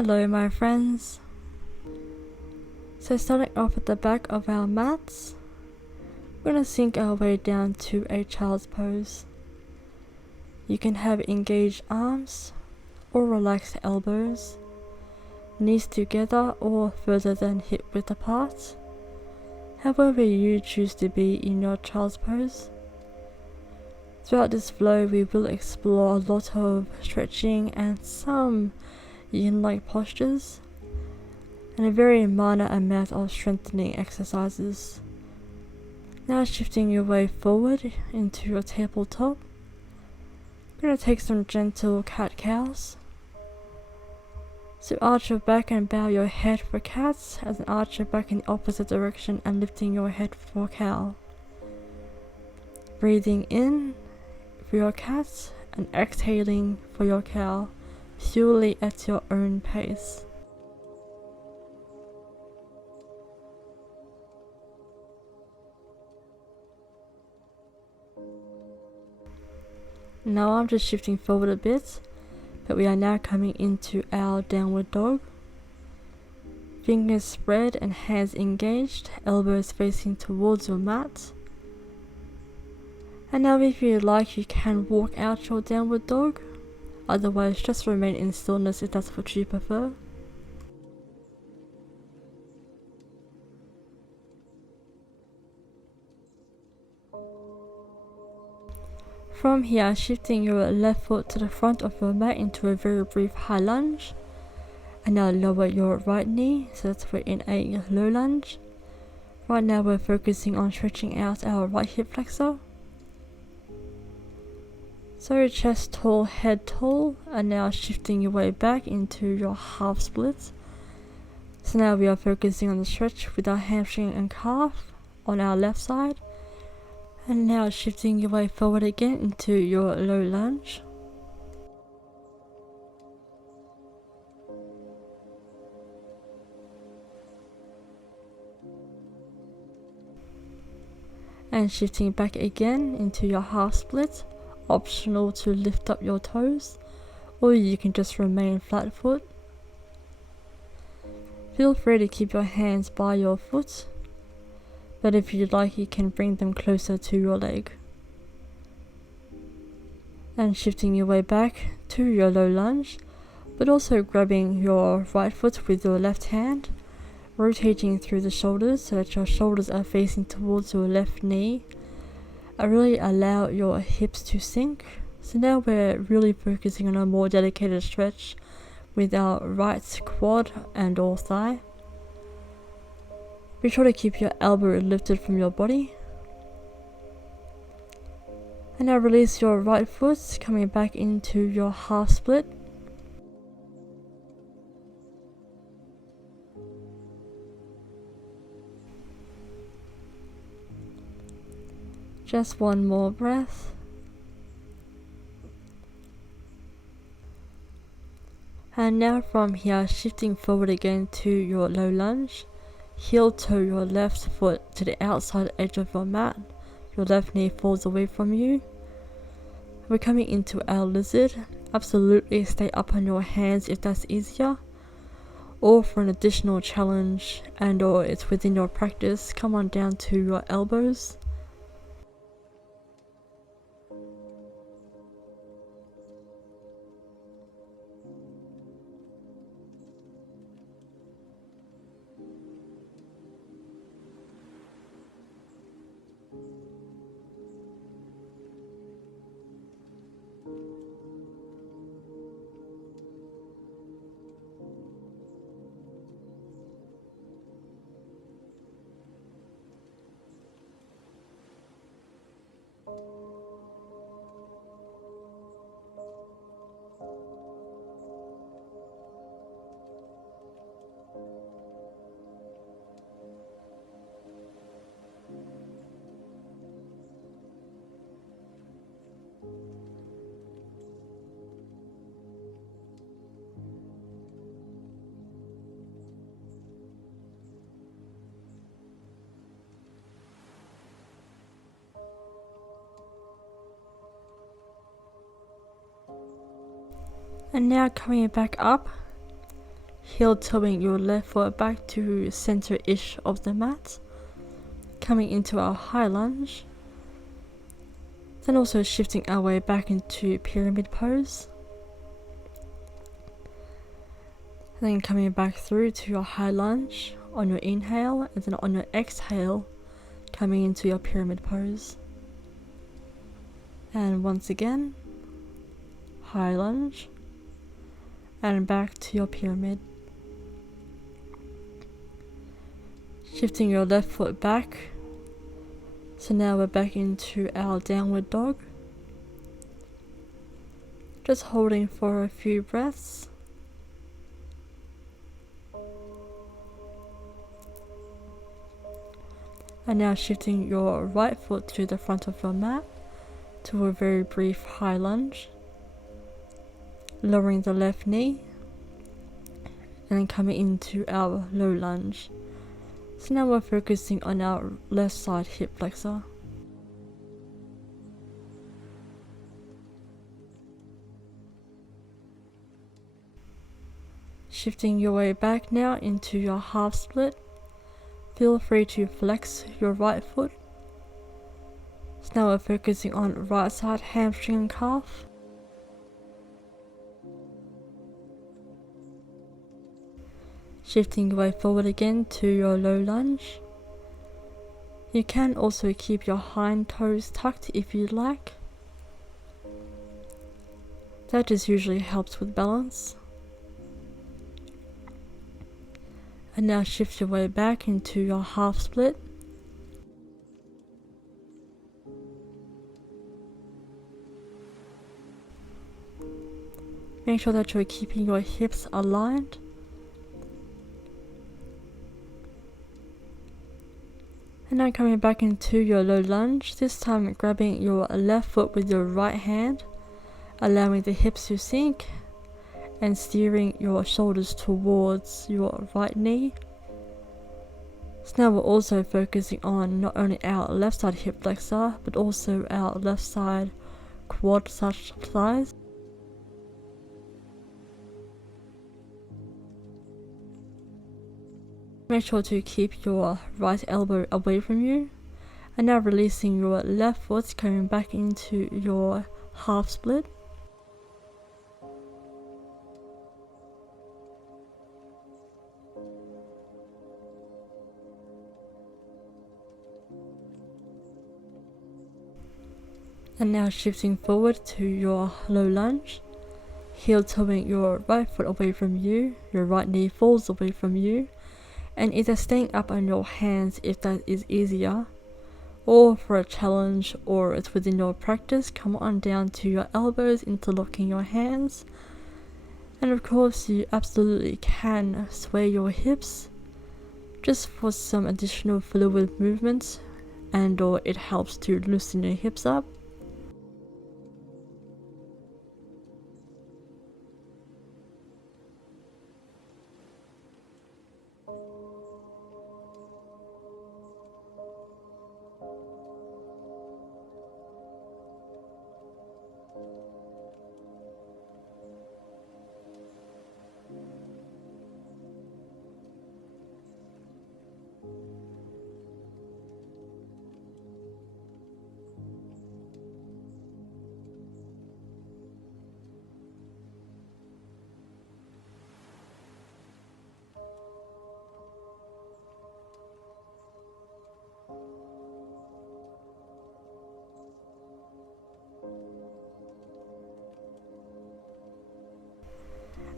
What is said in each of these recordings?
Hello my friends. So starting off at the back of our mats, we're going to sink our way down to a child's pose. You can have engaged arms or relaxed elbows, knees together or further than hip width apart, however you choose to be in your child's pose. Throughout this flow we will explore a lot of stretching and some yin-like postures, and a very minor amount of strengthening exercises. Now shifting your way forward into your tabletop, we're going to take some gentle cat-cows. So arch your back and bow your head for cats, as an arch your back in the opposite direction and lifting your head for cow. Breathing in for your cat and exhaling for your cow, purely at your own pace. Now I'm just shifting forward a bit, but we are now coming into our downward dog. Fingers spread and hands engaged, elbows facing towards your mat. And now if you like, you can walk out your downward dog, otherwise just remain in stillness if that's what you prefer. From here, shifting your left foot to the front of your mat into a very brief high lunge. And now lower your right knee, so that's we're in a low lunge. Right now we're focusing on stretching out our right hip flexor. So chest tall, head tall, and now shifting your way back into your half split. So now we are focusing on the stretch with our hamstring and calf on our left side. And now shifting your way forward again into your low lunge. And shifting back again into your half split, optional to lift up your toes, or you can just remain flat foot. Feel free to keep your hands by your foot, but if you'd like you can bring them closer to your leg. And shifting your way back to your low lunge, but also grabbing your right foot with your left hand, rotating through the shoulders so that your shoulders are facing towards your left knee. Really allow your hips to sink. So now we're really focusing on a more dedicated stretch with our right quad and or thigh. Be sure to keep your elbow lifted from your body. And now release your right foot, coming back into your half split. Just one more breath. And now from here, shifting forward again to your low lunge. Heel toe your left foot to the outside edge of your mat. Your left knee falls away from you. We're coming into our lizard. Absolutely stay up on your hands if that's easier. Or for an additional challenge and or it's within your practice, come on down to your elbows. And now coming back up, heel toeing your left foot back to center-ish of the mat, coming into our high lunge, then also shifting our way back into pyramid pose, and then coming back through to your high lunge on your inhale, and then on your exhale coming into your pyramid pose. And once again, high lunge and back to your pyramid. Shifting your left foot back. So now we're back into our downward dog. Just holding for a few breaths. And now shifting your right foot to the front of your mat to a very brief high lunge. Lowering the left knee and then coming into our low lunge. So now we're focusing on our left side hip flexor. Shifting your way back now into your half split. Feel free to flex your right foot. So now we're focusing on right side hamstring and calf. Shifting your way forward again to your low lunge. You can also keep your hind toes tucked if you like. That just usually helps with balance. And now shift your way back into your half split. Make sure that you're keeping your hips aligned. And now coming back into your low lunge, this time grabbing your left foot with your right hand, allowing the hips to sink and steering your shoulders towards your right knee. So now we're also focusing on not only our left side hip flexor, but also our left side quad / thighs. Make sure to keep your right elbow away from you. And now releasing your left foot, coming back into your half split. And now shifting forward to your low lunge. Heel toeing your right foot away from you, your right knee falls away from you. And either staying up on your hands if that is easier, or for a challenge or it's within your practice, come on down to your elbows, interlocking your hands. And of course you absolutely can sway your hips just for some additional fluid movements, and or it helps to loosen your hips up.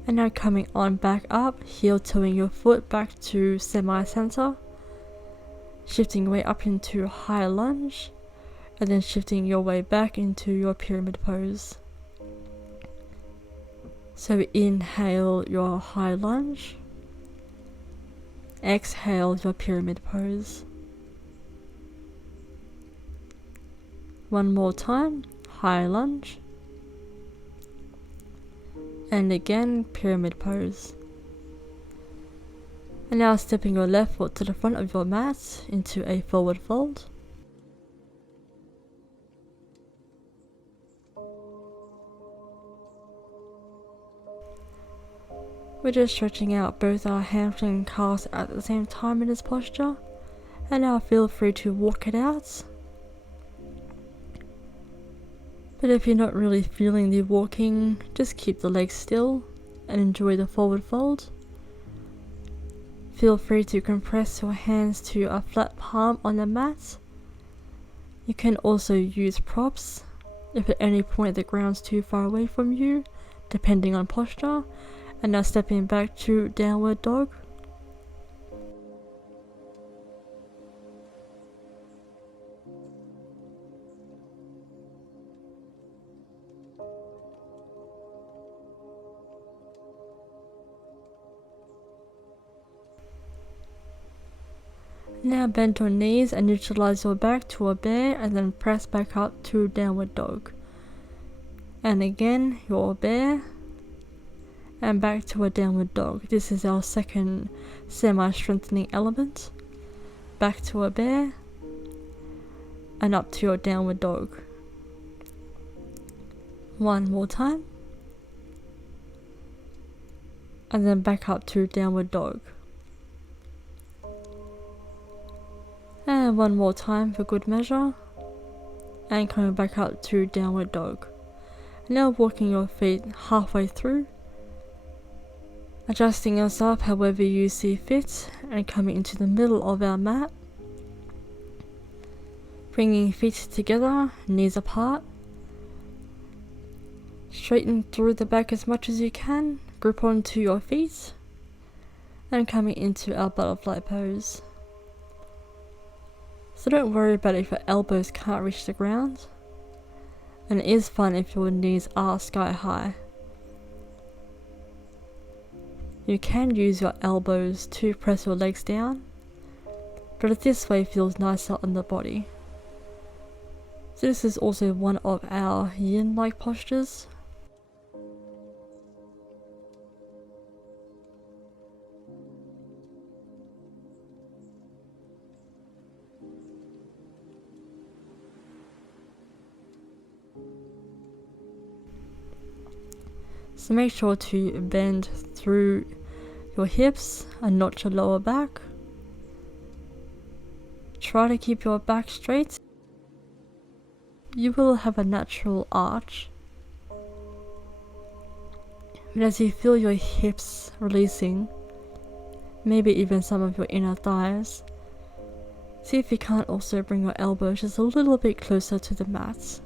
And now coming on back up, heel toeing your foot back to semi-center, shifting your way up into high lunge, and then shifting your way back into your pyramid pose. So inhale your high lunge, exhale your pyramid pose. One more time, high lunge, and again pyramid pose. And now stepping your left foot to the front of your mat into a forward fold. We're just stretching out both our hamstring and calves at the same time in this posture, and now feel free to walk it out. But if you're not really feeling the walking, just keep the legs still and enjoy the forward fold. Feel free to compress your hands to a flat palm on the mat. You can also use props if at any point the ground's too far away from you, depending on posture. And now stepping back to downward dog. Now bend your knees and neutralize your back to a bear, and then press back up to downward dog. And again, your bear, and back to a downward dog. This is our second semi-strengthening element. Back to a bear, and up to your downward dog. One more time. And then back up to downward dog. And one more time for good measure. And coming back up to downward dog. Now walking your feet halfway through. Adjusting yourself however you see fit, and coming into the middle of our mat. Bringing feet together, knees apart. Straighten through the back as much as you can. Grip onto your feet. And coming into our butterfly pose. So don't worry about if your elbows can't reach the ground. And it is fun if your knees are sky high. You can use your elbows to press your legs down, but this way feels nicer on the body. So this is also one of our yin-like postures. So make sure to bend through your hips and not your lower back. Try to keep your back straight. You will have a natural arch. But as you feel your hips releasing, maybe even some of your inner thighs, see if you can't also bring your elbows just a little bit closer to the mat.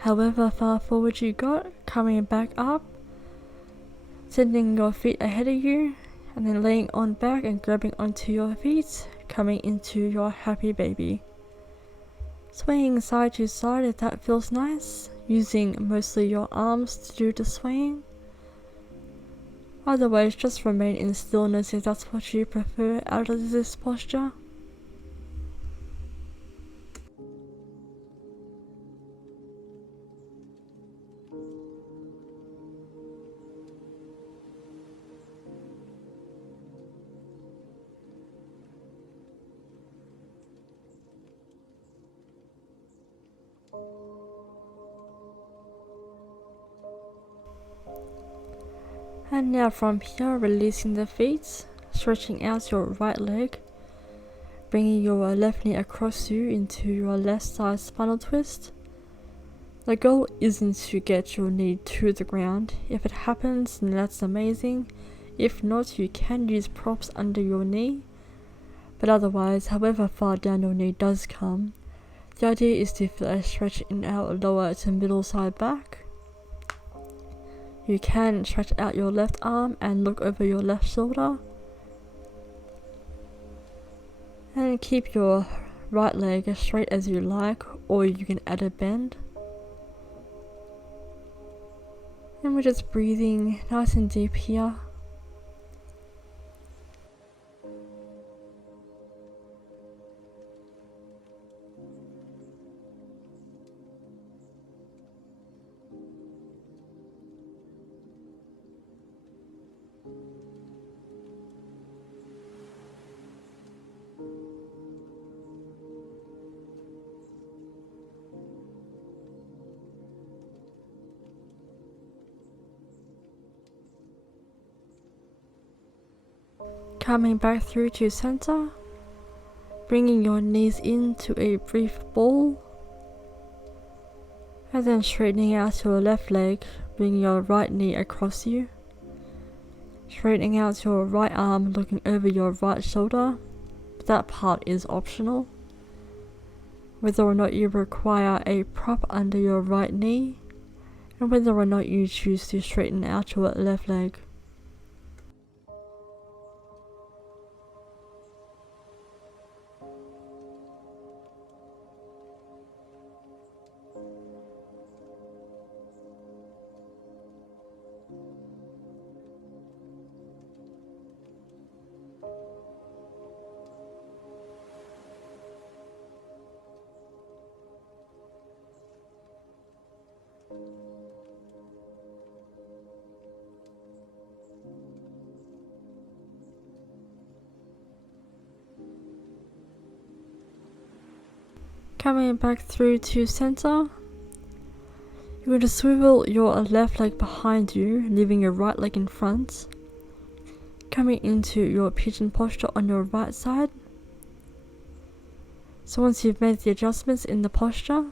However far forward you got, coming back up, sending your feet ahead of you, and then laying on back and grabbing onto your feet, coming into your happy baby. Swaying side to side if that feels nice, using mostly your arms to do the swaying. Otherwise, just remain in stillness if that's what you prefer out of this posture. And now from here, releasing the feet, stretching out your right leg, bringing your left knee across you into your left side spinal twist. The goal isn't to get your knee to the ground. If it happens, then that's amazing. If not, you can use props under your knee. But otherwise, however far down your knee does come, the idea is to feel a stretch in our lower to middle side back. You can stretch out your left arm and look over your left shoulder. And keep your right leg as straight as you like, or you can add a bend. And we're just breathing nice and deep here. Coming back through to center, bringing your knees into a brief ball, and then straightening out your left leg, bringing your right knee across you, straightening out your right arm, looking over your right shoulder. That part is optional. Whether or not you require a prop under your right knee, and whether or not you choose to straighten out your left leg. Coming back through to center, you're going to swivel your left leg behind you, leaving your right leg in front. Coming into your pigeon posture on your right side. So once you've made the adjustments in the posture,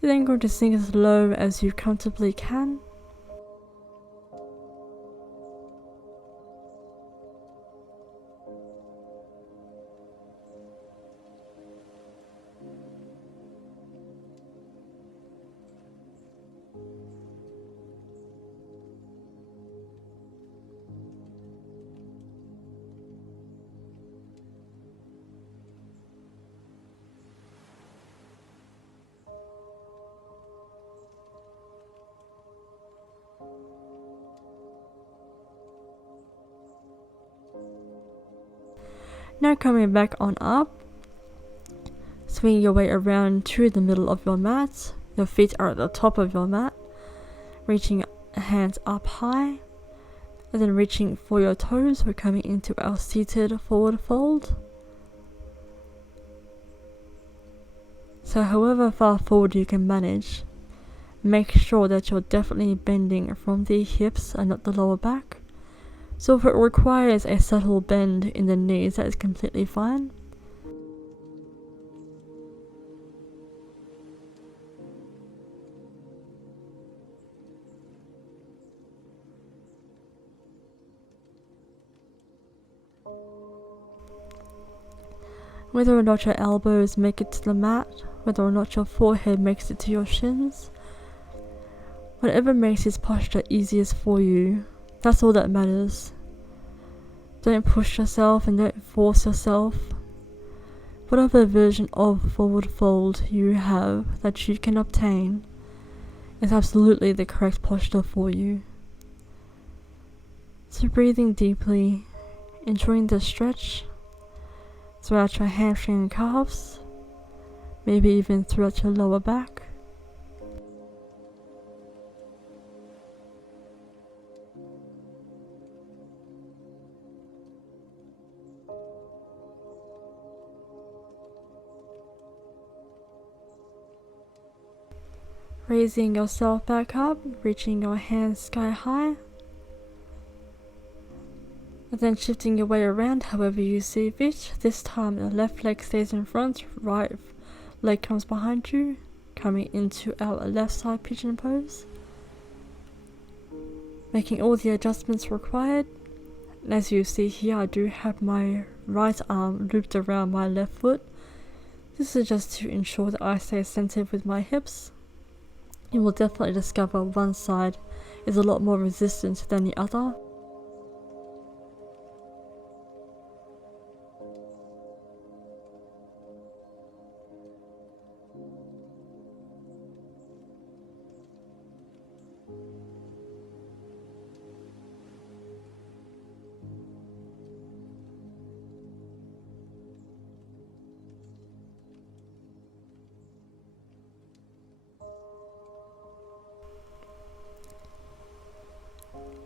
you're then going to sink as low as you comfortably can. Now coming back on up, swing your way around to the middle of your mat. Your feet are at the top of your mat, reaching hands up high, and then reaching for your toes. We're coming into our seated forward fold. So however far forward you can manage, make sure that you're definitely bending from the hips and not the lower back. So if it requires a subtle bend in the knees, that is completely fine. Whether or not your elbows make it to the mat, whether or not your forehead makes it to your shins, whatever makes this posture easiest for you, that's all that matters. Don't push yourself and don't force yourself. Whatever version of forward fold you have that you can obtain is absolutely the correct posture for you. So breathing deeply, enjoying the stretch throughout your hamstring and calves, maybe even throughout your lower back. Raising yourself back up, reaching your hands sky high, and then shifting your way around however you see fit. This time the left leg stays in front, right leg comes behind you, coming into our left side pigeon pose. Making all the adjustments required. And as you see here, I do have my right arm looped around my left foot. This is just to ensure that I stay centered with my hips. You will definitely discover one side is a lot more resistant than the other.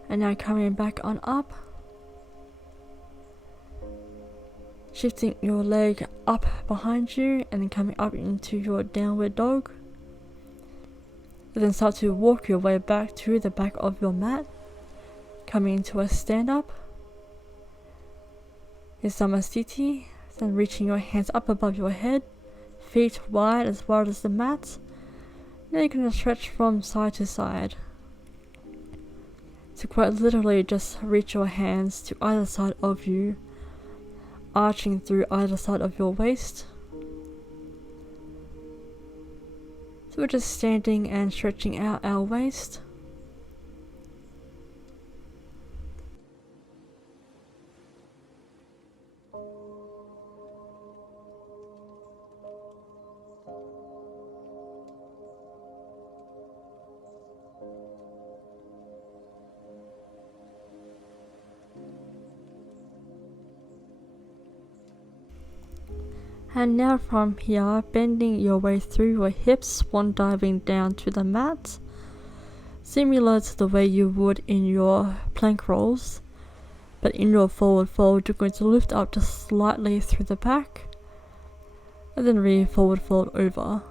And now coming back on up, shifting your leg up behind you and then coming up into your downward dog. And then start to walk your way back to the back of your mat, coming into a stand up. is Samasthiti, then reaching your hands up above your head, feet wide as the mat. Now you're going to stretch from side to side. So quite literally just reach your hands to either side of you, arching through either side of your waist. So we're just standing and stretching out our waist. And now from here, bending your way through your hips, swan diving down to the mat, similar to the way you would in your plank rolls, but in your forward fold you're going to lift up just slightly through the back, and then forward fold over,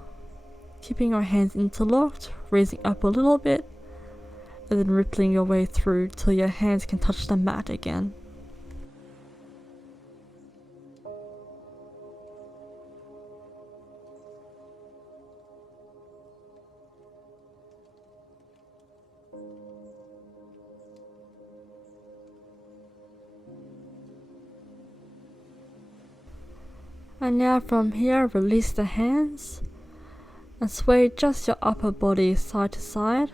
keeping your hands interlocked, raising up a little bit, and then rippling your way through till your hands can touch the mat again. And now from here, release the hands and sway just your upper body side to side.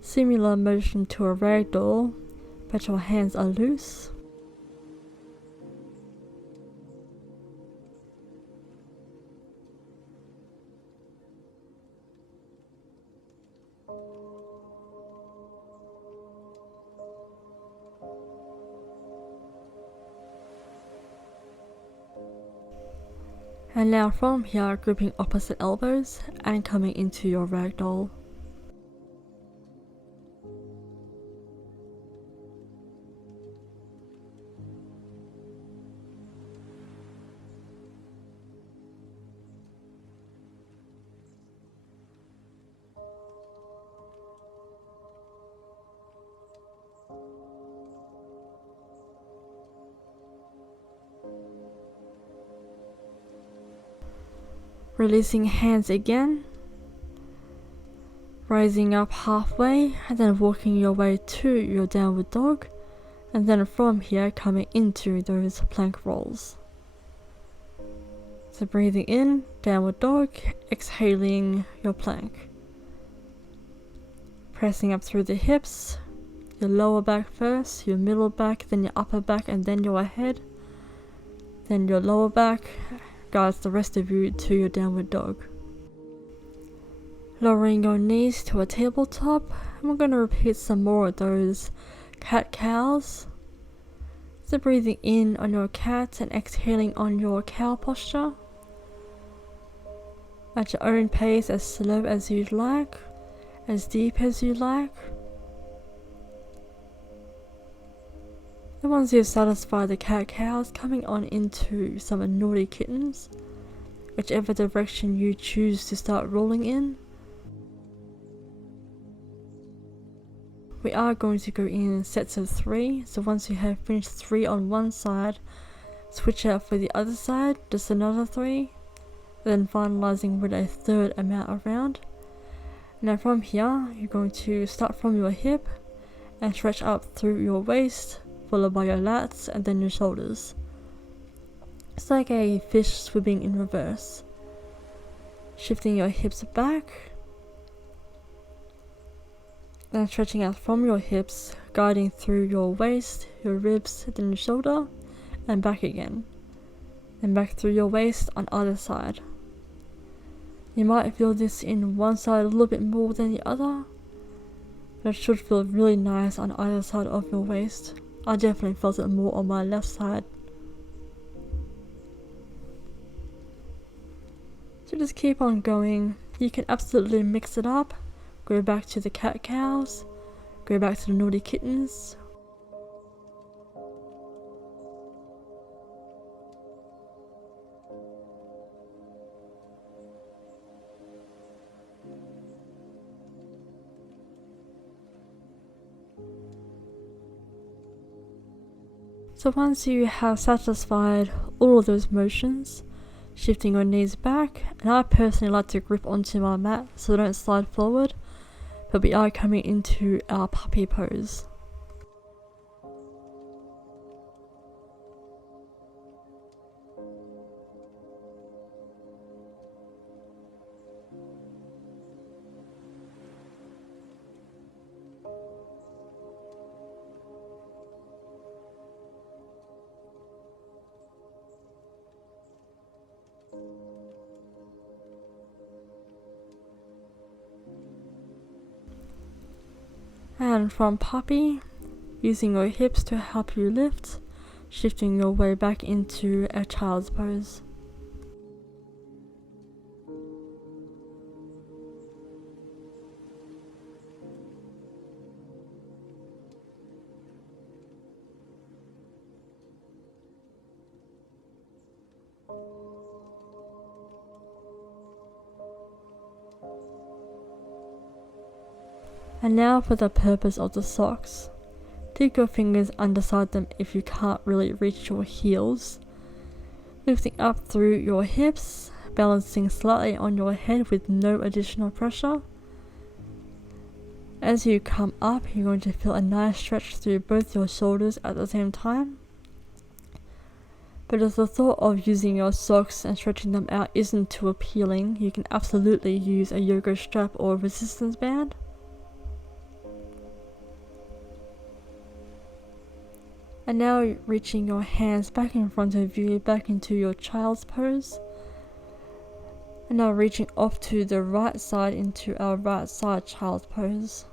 Similar motion to a ragdoll, but your hands are loose. And now from here, gripping opposite elbows and coming into your ragdoll. Releasing hands again, rising up halfway and then walking your way to your downward dog, and then from here coming into those plank rolls. So breathing in, downward dog, exhaling your plank. Pressing up through the hips, your lower back first, your middle back, then your upper back, and then your head, then your lower back, guides the rest of you to your downward dog. Lowering your knees to a tabletop, and we're going to repeat some more of those cat-cows. So breathing in on your cat and exhaling on your cow posture. At your own pace, as slow as you'd like, as deep as you like. And once you've satisfied the cat-cows, coming on into some naughty kittens, whichever direction you choose to start rolling in. We are going to go in sets of 3, so once you have finished 3 on one side, switch out for the other side, just another 3, then finalizing with a third amount around. Now from here, you're going to start from your hip and stretch up through your waist, followed by your lats and then your shoulders. It's like a fish swimming in reverse. Shifting your hips back, then stretching out from your hips, guiding through your waist, your ribs, then your shoulder, and back again. Then back through your waist on either side. You might feel this in one side a little bit more than the other, but it should feel really nice on either side of your waist. I definitely felt it more on my left side. So just keep on going. You can absolutely mix it up. Go back to the cat-cows. Go back to the naughty kittens. So once you have satisfied all of those motions, shifting your knees back, and I personally like to grip onto my mat so they don't slide forward, but we are coming into our puppy pose. And from puppy, using your hips to help you lift, shifting your way back into a child's pose. And now for the purpose of the socks. Dig your fingers underside them if you can't really reach your heels. Lifting up through your hips, balancing slightly on your head with no additional pressure. As you come up, you're going to feel a nice stretch through both your shoulders at the same time. But if the thought of using your socks and stretching them out isn't too appealing, you can absolutely use a yoga strap or resistance band. And now reaching your hands back in front of you, back into your child's pose. And now reaching off to the right side into our right side child's pose.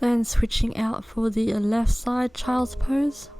Then switching out for the left side child's pose.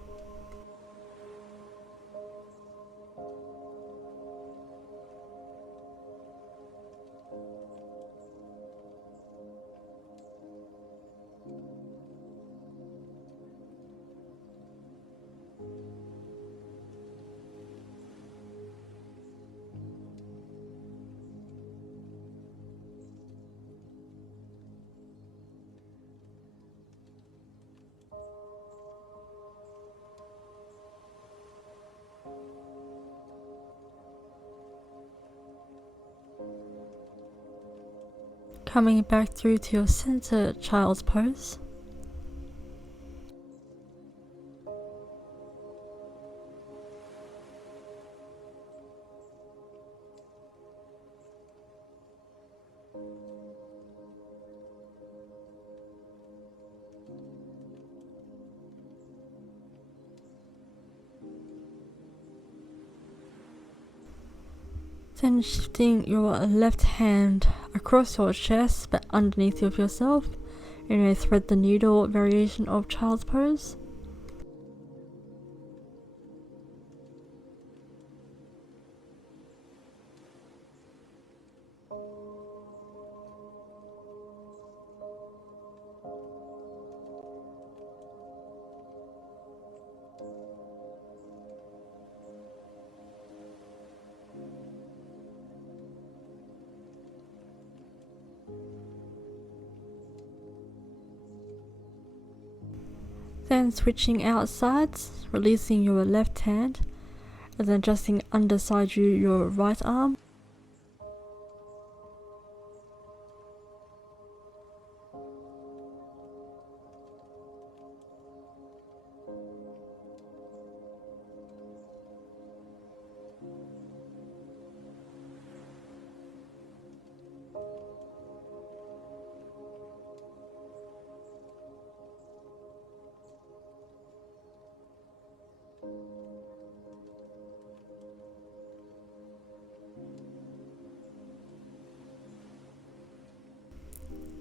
Coming back through to your center child's pose. Then shifting your left hand across your chest but underneath of yourself in a thread the needle variation of child's pose. Then switching out sides, releasing your left hand, and then adjusting underside your right arm.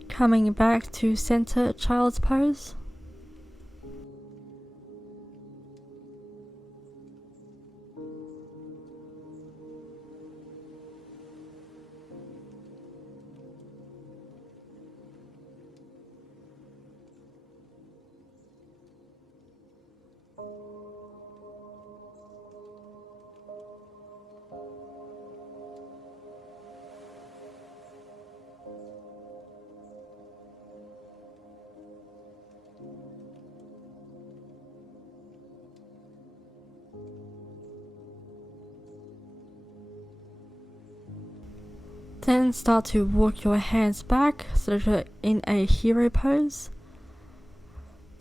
Coming back to center child's pose. Then start to walk your hands back so that you're in a hero pose.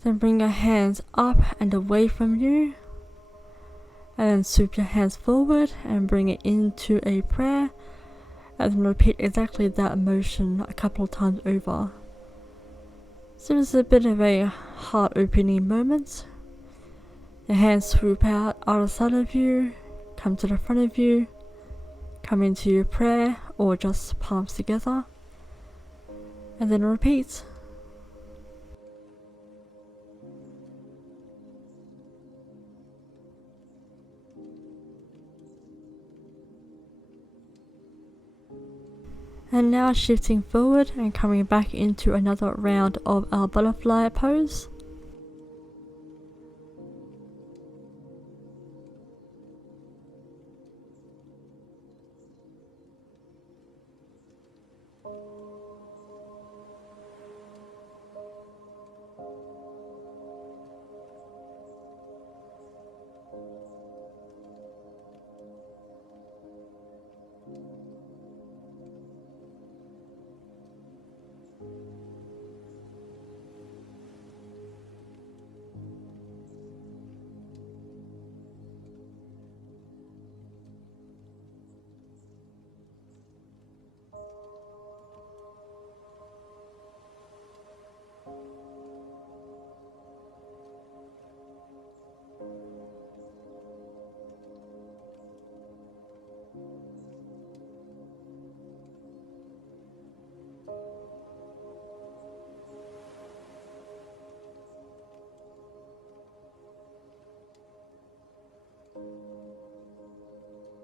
Then bring your hands up and away from you. And then swoop your hands forward and bring it into a prayer. And then repeat exactly that motion a couple of times over. So it's a bit of a heart opening moment. Your hands swoop out either side of you, come to the front of you, come into your prayer or just palms together. And then repeat. And now shifting forward and coming back into another round of our butterfly pose.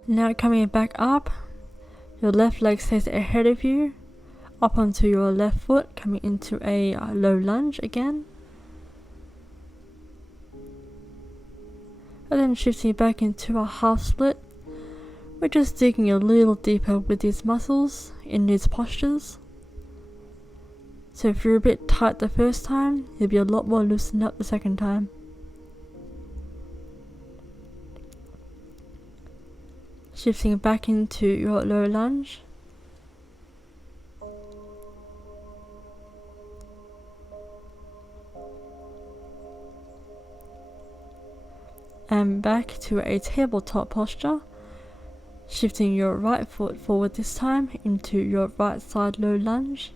Now coming back up, your left leg stays ahead of you, up onto your left foot, coming into a low lunge again. And then shifting back into a half split. We're just digging a little deeper with these muscles in these postures. So if you're a bit tight the first time, you'll be a lot more loosened up the second time. Shifting back into your low lunge. And back to a tabletop posture. Shifting your right foot forward this time into your right side low lunge.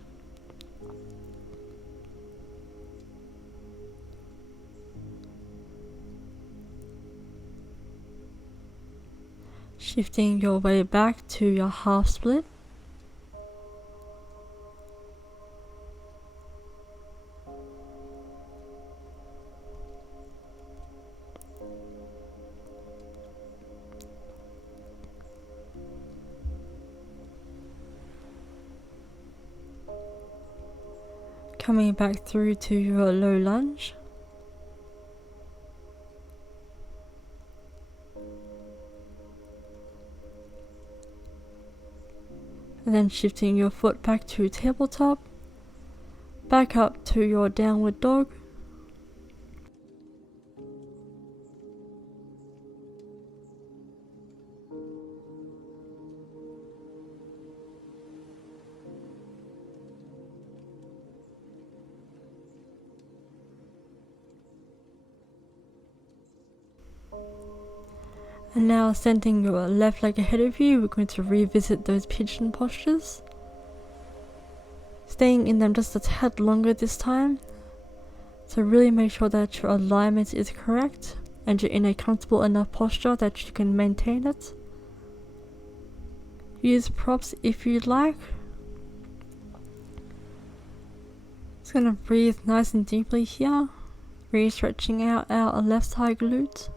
Shifting your way back to your half split. Coming back through to your low lunge. And then shifting your foot back to tabletop, back up to your downward dog. And now sending your left leg ahead of you, we're going to revisit those pigeon postures. Staying in them just a tad longer this time. So really make sure that your alignment is correct and you're in a comfortable enough posture that you can maintain it. Use props if you'd like. Just gonna breathe nice and deeply here, really stretching out our left side glute.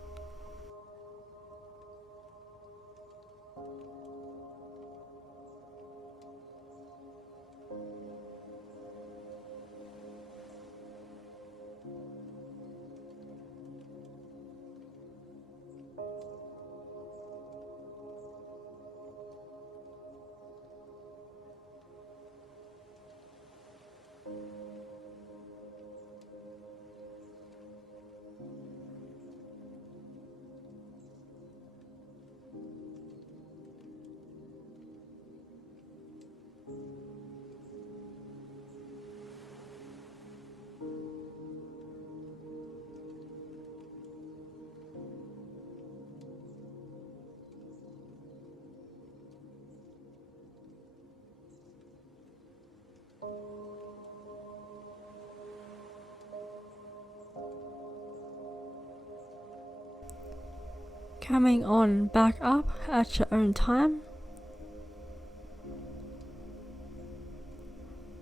Coming on back up at your own time.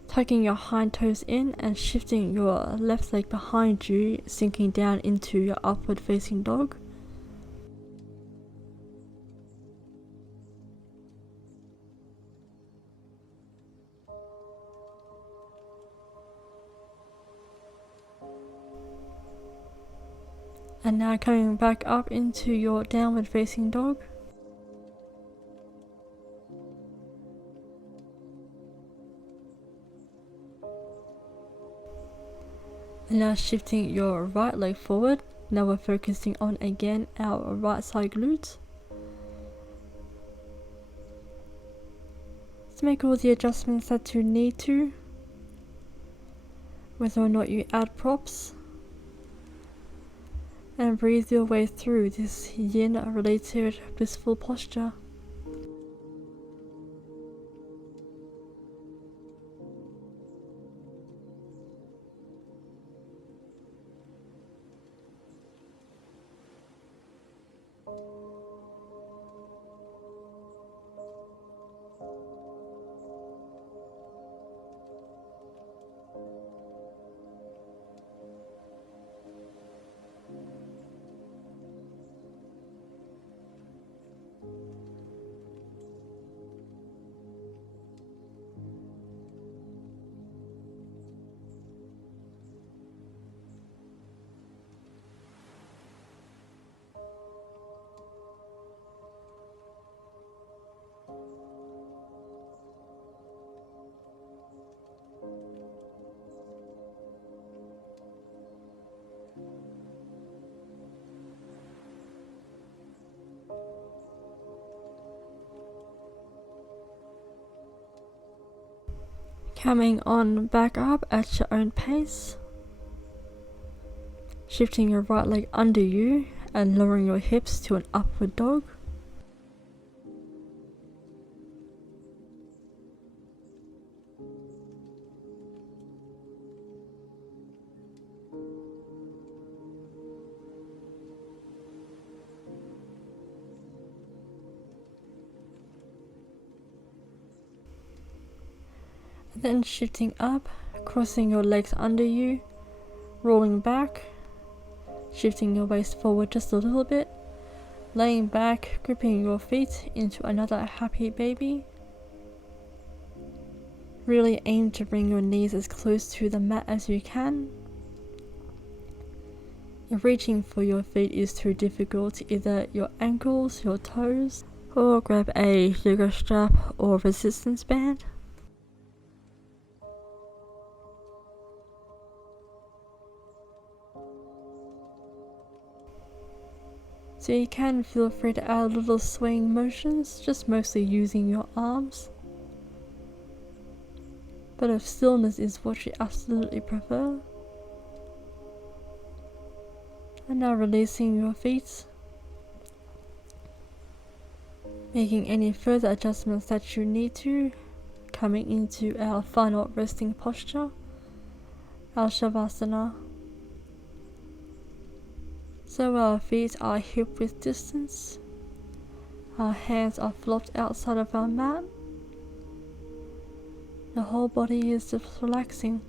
Tucking your hind toes in and shifting your left leg behind you, sinking down into your upward facing dog. And now coming back up into your downward facing dog. And now shifting your right leg forward. Now we're focusing on again our right side glutes. Let's make all the adjustments that you need to, whether or not you add props. And breathe your way through this yin related blissful posture. Coming on back up at your own pace. Shifting your right leg under you and lowering your hips to an upward dog. Then shifting up, crossing your legs under you, rolling back, shifting your waist forward just a little bit, laying back, gripping your feet into another happy baby. Really aim to bring your knees as close to the mat as you can. If reaching for your feet is too difficult, either your ankles, your toes, or grab a yoga strap or resistance band. So you can feel free to add little swaying motions, just mostly using your arms. But if stillness is what you absolutely prefer. And now releasing your feet. Making any further adjustments that you need to. Coming into our final resting posture, our Shavasana. So our feet are hip width distance. Our hands are flopped outside of our mat. The whole body is just relaxing.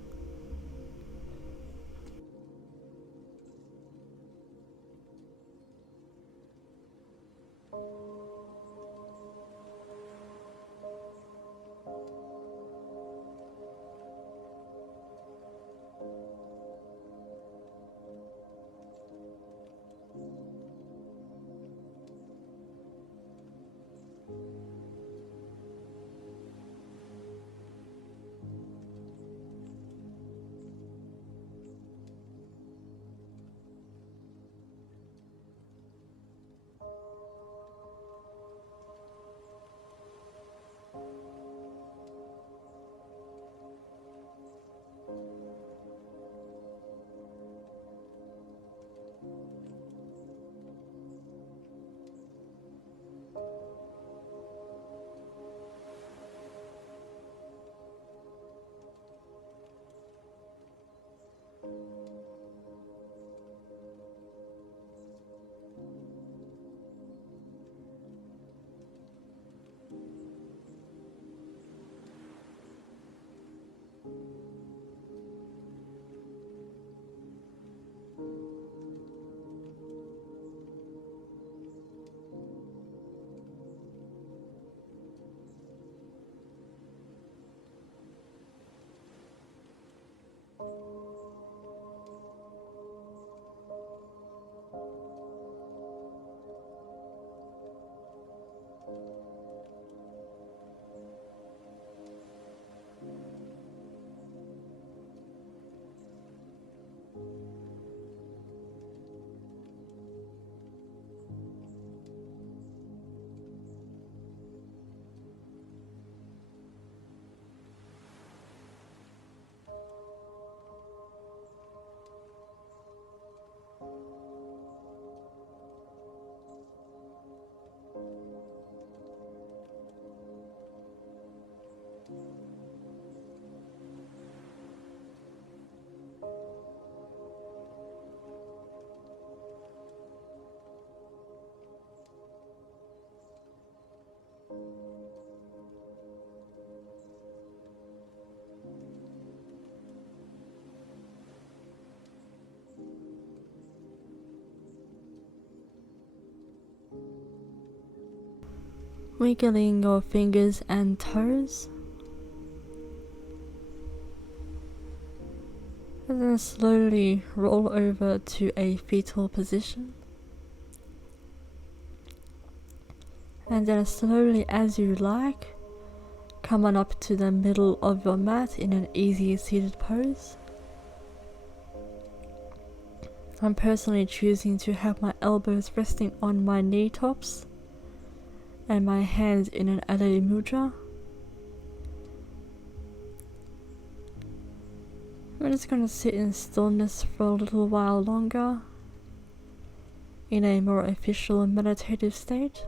wiggling your fingers and toes, and then slowly roll over to a fetal position, and then slowly, as you like, come on up to the middle of your mat in an easy seated pose. I'm personally choosing to have my elbows resting on my knee tops and my hands in an Adho Mudra. I'm just going to sit in stillness for a little while longer in a more official meditative state.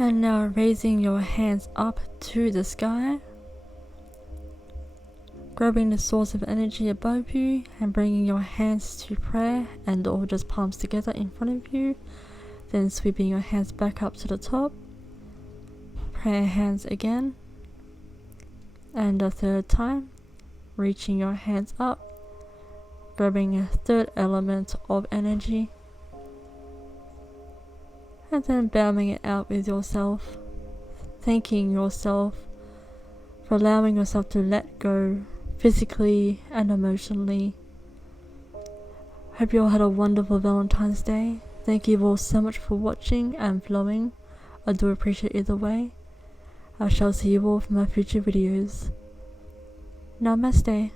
And now raising your hands up to the sky, grabbing the source of energy above you and bringing your hands to prayer and or just palms together in front of you, then sweeping your hands back up to the top, prayer hands again, and a third time, reaching your hands up, grabbing a third element of energy, and then bowing it out with yourself, thanking yourself for allowing yourself to let go physically and emotionally. Hope you all had a wonderful Valentine's Day. Thank you all so much for watching and flowing. I do appreciate either way. I shall see you all for my future videos. Namaste.